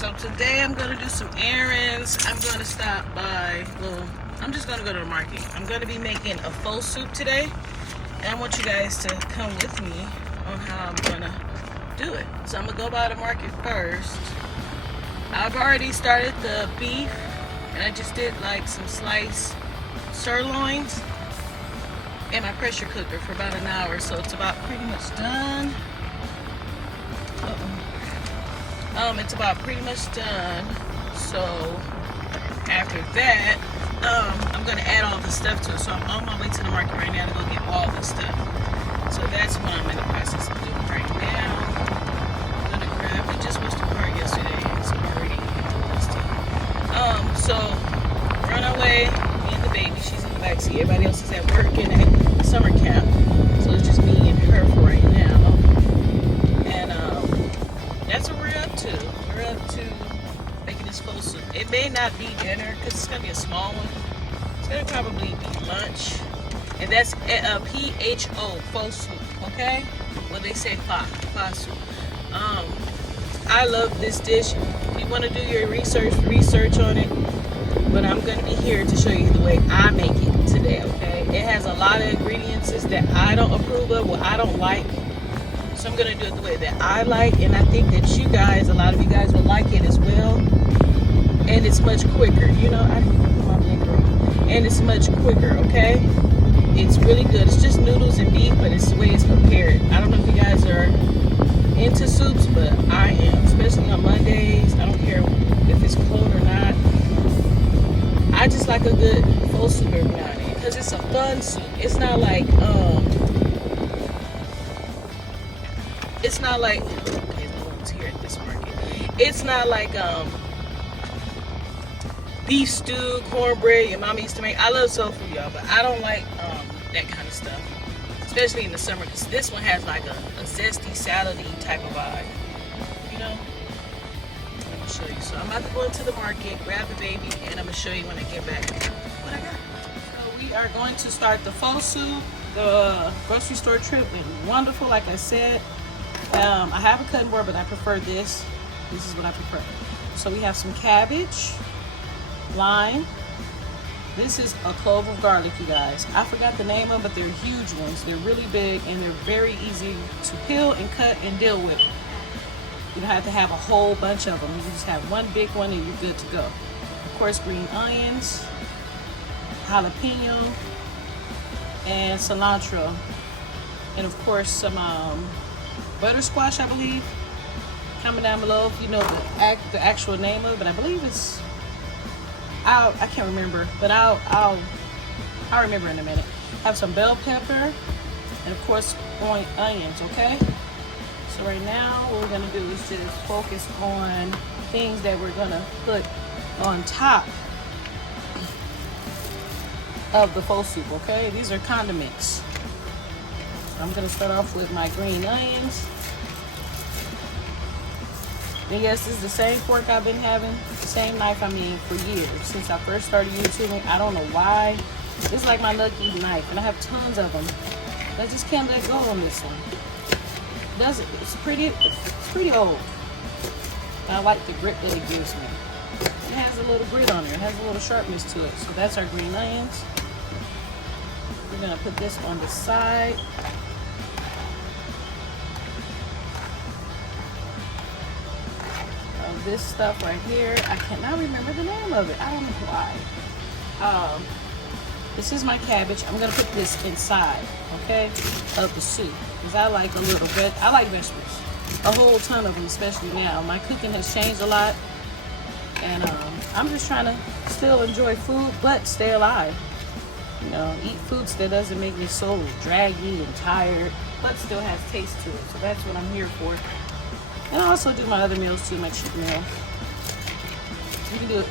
So today I'm gonna do some errands. I'm gonna stop by, well, I'm just gonna go to the market. I'm gonna be making a faux soup today, and I want you guys to come with me on how I'm gonna do it. So I'm gonna go by the market first. I've already started the beef, and I just did like some sliced sirloins in my pressure cooker for about an hour, so it's about pretty much done. It's about pretty much done. So after that, I'm gonna add all the stuff to it. So I'm on my way to the market right now to go get all the stuff. So that's what I'm in the process of doing right now. I'm gonna grab, we just washed the car yesterday, so we're already rusty. So we're on our way, me and the baby, she's in the backseat. Everybody else is at work and at summer camp. So it's just me and her for right now. And that's what we're up to. We're up to making this faux soup. It may not be dinner because it's gonna be a small one. It's gonna probably be lunch. And that's PHO, faux soup, okay? Well, they say fa soup. I love this dish. If you want to do your research on it. But I'm gonna be here to show you the way I make it today, okay? It has a lot of ingredients that I don't approve of, what I don't like. So I'm gonna do it the way that I like, and I think that you guys, a lot of you guys will like it as well. And it's much quicker, you know. I didn't put my blinker on. And it's much quicker, okay? It's really good. It's just noodles and beef, but it's the way it's prepared. I don't know if you guys are into soups, but I am, especially on Mondays. I don't care if it's cold or not. I just like a good faux soup every now and then because it's a fun soup. It's not like okay, no one's here at this market. It's not like beef stew, cornbread your mama used to make. I love soul food, y'all, but I don't like that kind of stuff, especially in the summer, because this one has like a zesty, salady type of vibe, you know. Show you. So I'm about to go into the market, grab the baby, and I'm gonna show you when I get back what I got. So we are going to start the faux soup. The grocery store trip went wonderful, like I said. I have a cutting board, but I prefer this. This is what I prefer. So we have some cabbage, lime. This is a clove of garlic, you guys. I forgot the name of them, but they're huge ones. They're really big, and they're very easy to peel and cut and deal with. You don't have to have a whole bunch of them. You can just have one big one and you're good to go. Of course, green onions, jalapeno, and cilantro. And of course, some butter squash, I believe. Comment down below if you know the actual name of it. But I believe it's, I can't remember, but I'll remember in a minute. Have some bell pepper, and of course, onions, okay? So right now, what we're gonna do is just focus on things that we're gonna put on top of the faux soup, okay? These are condiments. So I'm gonna start off with my green onions. And yes, this is the same fork I've been having, the same knife, I mean, for years. Since I first started YouTubing, I don't know why. This is like my lucky knife, and I have tons of them. I just can't let go on this one. It's pretty old. I like the grip that it gives me. It has a little grit on it. It has a little sharpness to it. So that's our green onions. We're gonna put this on the side. This stuff right here, I cannot remember the name of it. I don't know why. This is my cabbage. I'm gonna put this inside, okay, of the soup. Because I like a little bit. I like vegetables. A whole ton of them, especially now. My cooking has changed a lot. And I'm just trying to still enjoy food, but stay alive. You know, eat foods that doesn't make me so draggy and tired, but still has taste to it. So that's what I'm here for. And I also do my other meals too, my cheat meals.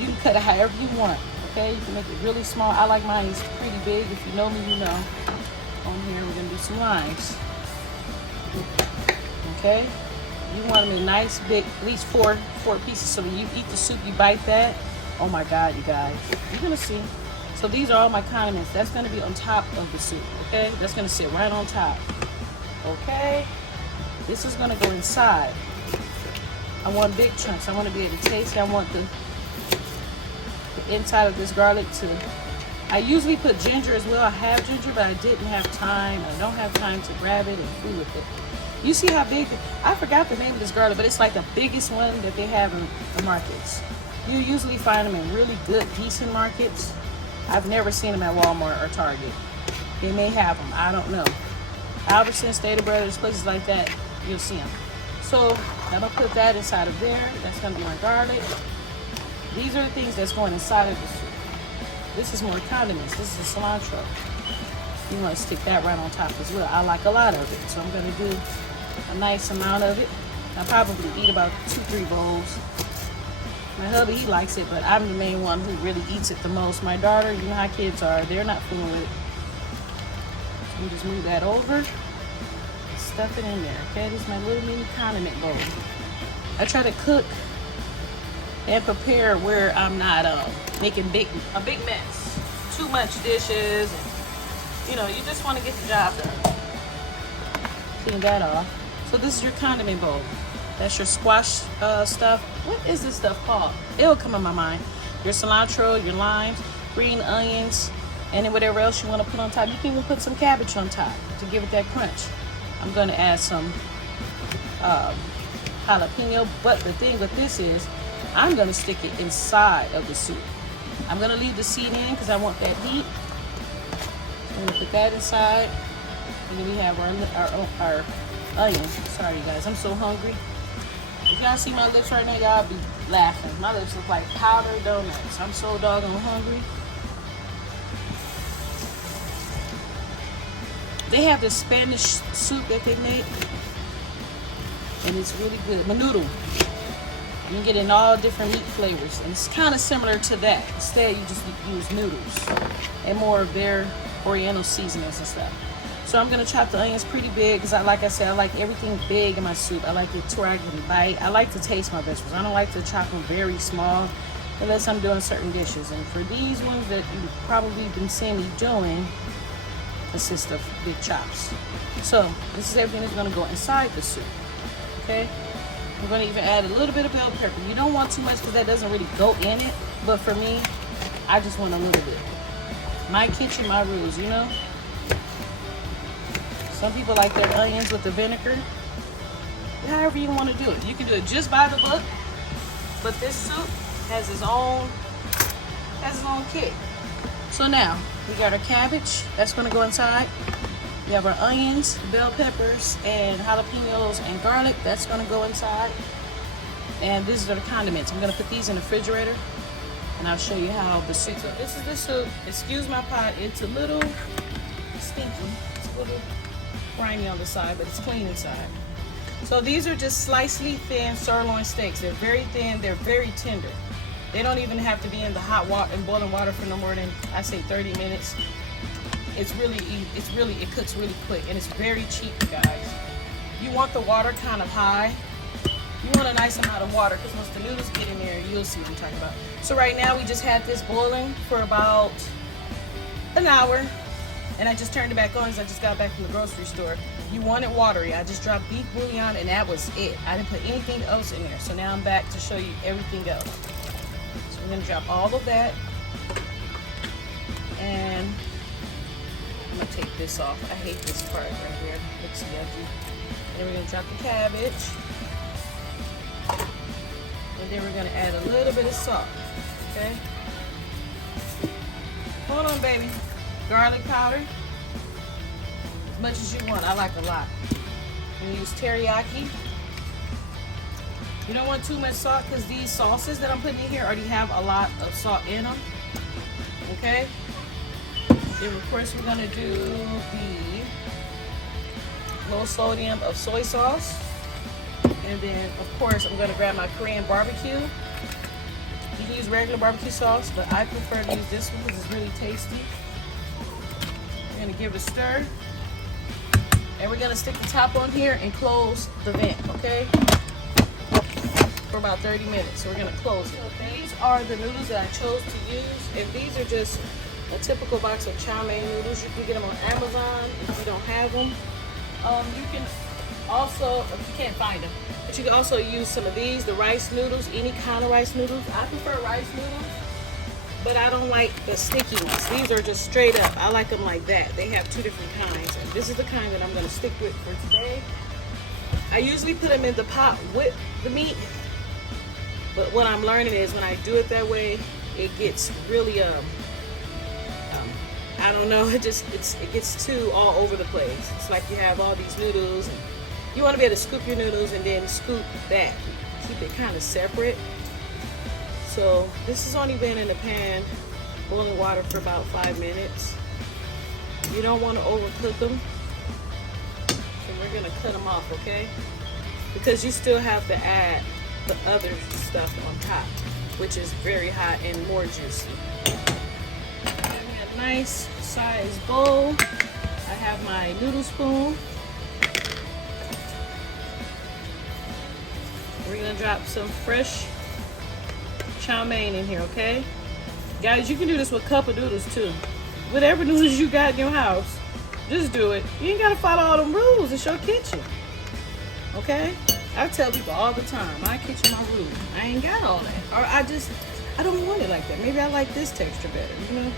You can cut it however you want, okay? You can make it really small. I like mine is pretty big. If you know me, you know. On here, we're gonna do some limes. Okay? You want them in nice, big, at least four pieces. So when you eat the soup, you bite that. Oh my God, you guys. You're gonna see. So these are all my condiments. That's gonna be on top of the soup, okay? That's gonna sit right on top. Okay? This is gonna go inside. I want big chunks. I want to be able to taste it. I want the inside of this garlic to, I usually put ginger as well. I have ginger, but I didn't have time. I don't have time to grab it and fool with it. You see how big, I forgot the name of this garlic, but it's like the biggest one that they have in the markets. You usually find them in really good, decent markets. I've never seen them at Walmart or Target. They may have them, I don't know. Albertsons, Stater Brothers, places like that, you'll see them. So I'm gonna put that inside of there. That's gonna be my garlic. These are the things that's going inside of the soup. This is more condiments. This is cilantro. You want to stick that right on top as well. I like a lot of it, so I'm gonna do a nice amount of it. I probably eat about 2-3 bowls. My hubby, he likes it, but I'm the main one who really eats it the most. My daughter, you know how kids are, they're not fooling with it. So you just move that over, stuff it in there, okay? This is my little mini condiment bowl. I try to cook and prepare where I'm not making a big mess. Too much dishes, and, you know, you just want to get the job done. Clean that off. So this is your condiment bowl. That's your squash stuff. What is this stuff called? It'll come in my mind. Your cilantro, your limes, green onions, and then whatever else you want to put on top. You can even put some cabbage on top to give it that crunch. I'm going to add some jalapeno, but the thing with this is I'm going to stick it inside of the soup. I'm going to leave the seed in because I want that heat. So I'm going to put that inside. And then we have our onion. Sorry, you guys. I'm so hungry. If y'all see my lips right now, y'all be laughing. My lips look like powdered donuts. I'm so doggone hungry. They have this Spanish soup that they make, and it's really good. Menudo. You can get it in all different meat flavors, and it's kind of similar to that. Instead, you just use noodles and more of their oriental seasonings and stuff. So I'm gonna chop the onions pretty big because like I said, I like everything big in my soup. I like it to where I can bite. I like to taste my vegetables. I don't like to chop them very small unless I'm doing certain dishes. And for these ones that you've probably been seeing me doing, consist of big chops. So this is everything that's gonna go inside the soup. Okay? I'm gonna even add a little bit of bell pepper. You don't want too much because that doesn't really go in it. But for me, I just want a little bit. My kitchen, my rules, you know? Some people like their onions with the vinegar. However you want to do it. You can do it just by the book, but this soup has its own kick. So now we got our cabbage that's going to go inside. We have our onions, bell peppers, and jalapenos and garlic that's going to go inside. And these are the condiments. I'm going to put these in the refrigerator, and I'll show you how the soup. So this is the soup. Excuse my pot. It's a little stinky. It's a little grimy on the side, but it's clean inside. So these are just slicely thin sirloin steaks. They're very thin, they're very tender. They don't even have to be in the hot water and boiling water for no more than, I say, 30 minutes. It cooks really quick, and it's very cheap, guys. You want the water kind of high. You want a nice amount of water because once the noodles get in there, you'll see what I'm talking about. So right now we just had this boiling for about an hour. And I just turned it back on because I just got back from the grocery store. You want it watery. I just dropped beef bouillon and that was it. I didn't put anything else in there. So now I'm back to show you everything else. So I'm gonna drop all of that. And I'm gonna take this off. I hate this part right here. Looks yucky. Then we're gonna drop the cabbage. And then we're gonna add a little bit of salt, okay? Hold on, baby. Garlic powder, as much as you want. I like a lot. I'm gonna use teriyaki. You don't want too much salt because these sauces that I'm putting in here already have a lot of salt in them. Okay. Then of course we're gonna do the low sodium of soy sauce, and then of course I'm gonna grab my Korean barbecue. You can use regular barbecue sauce, but I prefer to use this one because it's really tasty. We're gonna give it a stir, and we're gonna stick the top on here and close the vent, okay? For about 30 minutes. So we're gonna close it. So these are the noodles that I chose to use, and these are just a typical box of chow mein noodles. You can get them on Amazon if you don't have them. You can also, if you can't find them, but you can also use some of these, the rice noodles, any kind of rice noodles. I prefer rice noodles, but I don't like the sticky ones. These are just straight up. I like them like that. They have 2 different kinds, and this is the kind that I'm gonna stick with for today. I usually put them in the pot with the meat, but what I'm learning is when I do it that way, it gets really I don't know, it gets too all over the place. It's like you have all these noodles, and you want to be able to scoop your noodles and then scoop that. Keep it kind of separate. So this has only been in the pan, boiling water for about 5 minutes. You don't want to overcook them. So we're going to cut them off, okay? Because you still have to add the other stuff on top, which is very hot and more juicy. A nice size bowl. I have my noodle spoon. We're gonna drop some fresh chow mein in here, okay? Guys, you can do this with a cup of noodles too. Whatever noodles you got in your house, just do it. You ain't gotta follow all them rules. It's your kitchen, okay? I tell people all the time, my kitchen, my rules. I ain't got all that, or I don't want it like that. Maybe I like this texture better, you know?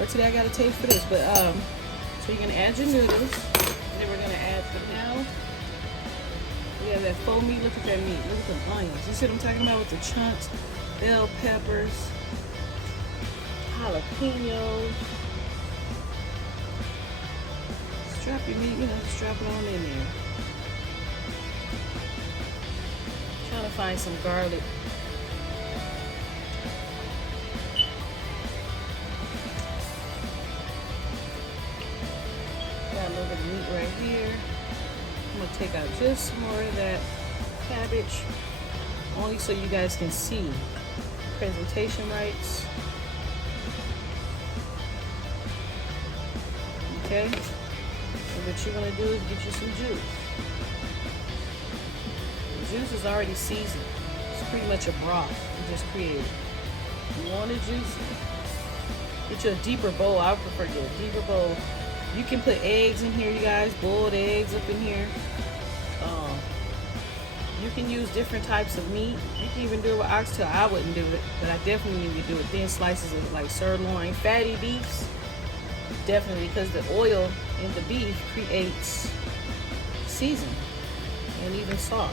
Or today I got a taste for this, but so you're gonna add your noodles, and then we're gonna add the now. We have that faux meat. Look at that meat. Look at the onions. You see what I'm talking about with the chunks, bell peppers, jalapenos. Strap your meat, you know, strap it on in there. Trying to find some garlic. Got a little bit of meat right here. I'm gonna take out just some more of that cabbage, only so you guys can see presentation rights. Okay, and what you're gonna do is get you some juice. The juice is already seasoned. It's pretty much a broth you just created. You want it juicy? Get you a deeper bowl. I would prefer to get a deeper bowl. You can put eggs in here, you guys, boiled eggs up in here. You can use different types of meat. You can even do it with oxtail. I wouldn't do it, but I definitely need to do it. Thin slices of like sirloin, fatty beefs. Definitely, because the oil in the beef creates seasoning and even salt.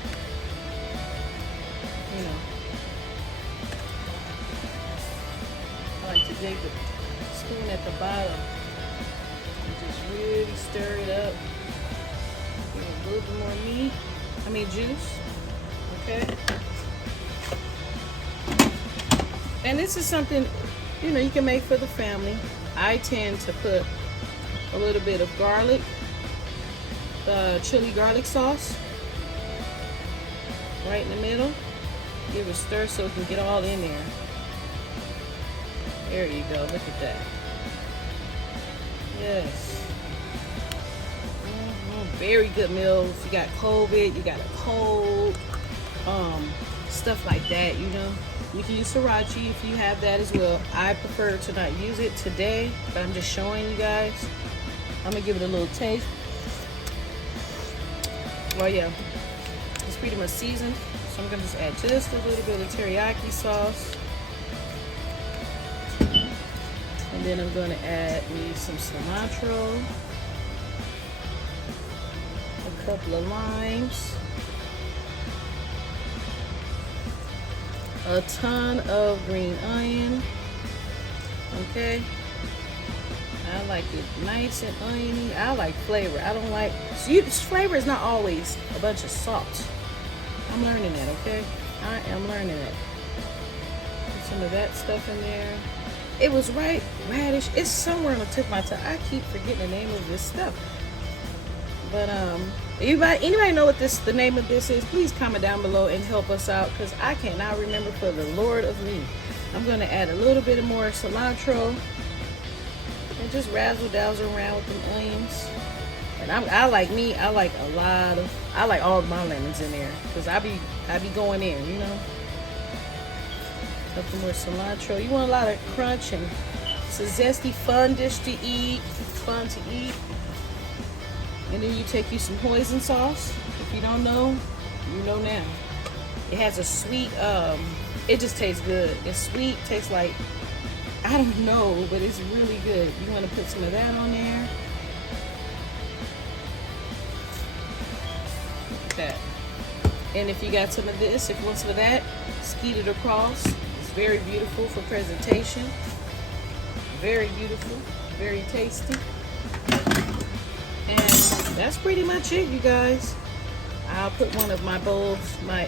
You know, I like to dig the spoon at the bottom. Just really stir it up. Give it a little bit more juice. Okay. And this is something, you know, you can make for the family. I tend to put a little bit of garlic, chili garlic sauce right in the middle. Give it a stir so it can get all in there. There you go. Look at that. Yes. Very good meals. You got COVID, you got a cold, stuff like that, you know. You can use sriracha if you have that as well. I prefer to not use it today, but I'm just showing you guys. I'm gonna give it a little taste. Well, yeah, it's pretty much seasoned, so I'm gonna just add just a little bit of teriyaki sauce. And then I'm going to add me some cilantro, a couple of limes, a ton of green onion. Okay, I like it nice and oniony. I like flavor. I don't like, flavor is not always a bunch of salt. I'm learning that, okay? I am learning that. Put some of that stuff in there. It was right, radish. It's somewhere on the tip of my tongue. I keep forgetting the name of this stuff. But anybody know what the name of this is? Please comment down below and help us out, because I cannot remember for the Lord of me. I'm going to add a little bit more cilantro and just razzle dazzle around with them onions. And I like all of my lemons in there, because I be going in, you know. Couple more cilantro. You want a lot of crunch, and it's a zesty, fun dish to eat. It's fun to eat. And then you take you some hoisin sauce. If you don't know, you know now. It has a sweet, it just tastes good. It's sweet, tastes like, I don't know, but it's really good. You want to put some of that on there. Like that. And if you got some of this, if you want some of that, skeet it across. It's very beautiful for presentation. Very beautiful, very tasty. And that's pretty much it, you guys. I'll put one of my bowls, my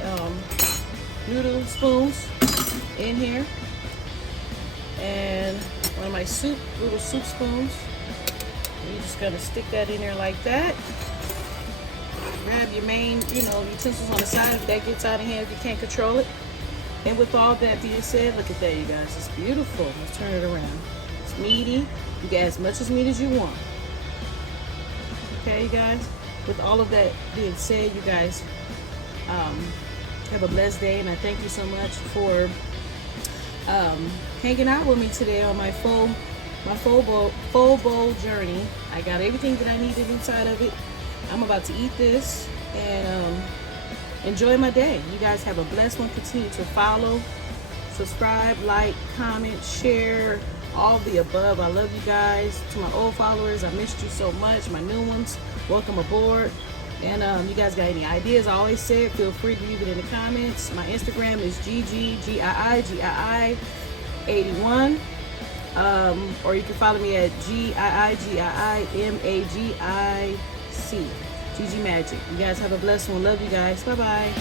noodle spoons in here. And one of my little soup spoons. You're just gonna stick that in there like that. Grab your main, utensils on the side if that gets out of hand, if you can't control it. And with all that being said, look at that, you guys. It's beautiful. Let's turn it around. It's meaty. You get as much as meat as you want. Okay, you guys? With all of that being said, you guys have a blessed day, and I thank you so much for hanging out with me today on my full bowl journey. I got everything that I needed inside of it. I'm about to eat this and enjoy my day. You guys have a blessed one. Continue to follow, subscribe, like, comment, share, all the above. I love you guys. To my old followers, I missed you so much. My new ones, welcome aboard. And you guys got any ideas? I always said, feel free to leave it in the comments. My Instagram is GGGII81. Or you can follow me at GIIGIIMAGIC. GG Magic. You guys have a blessed one. Love you guys. Bye-bye.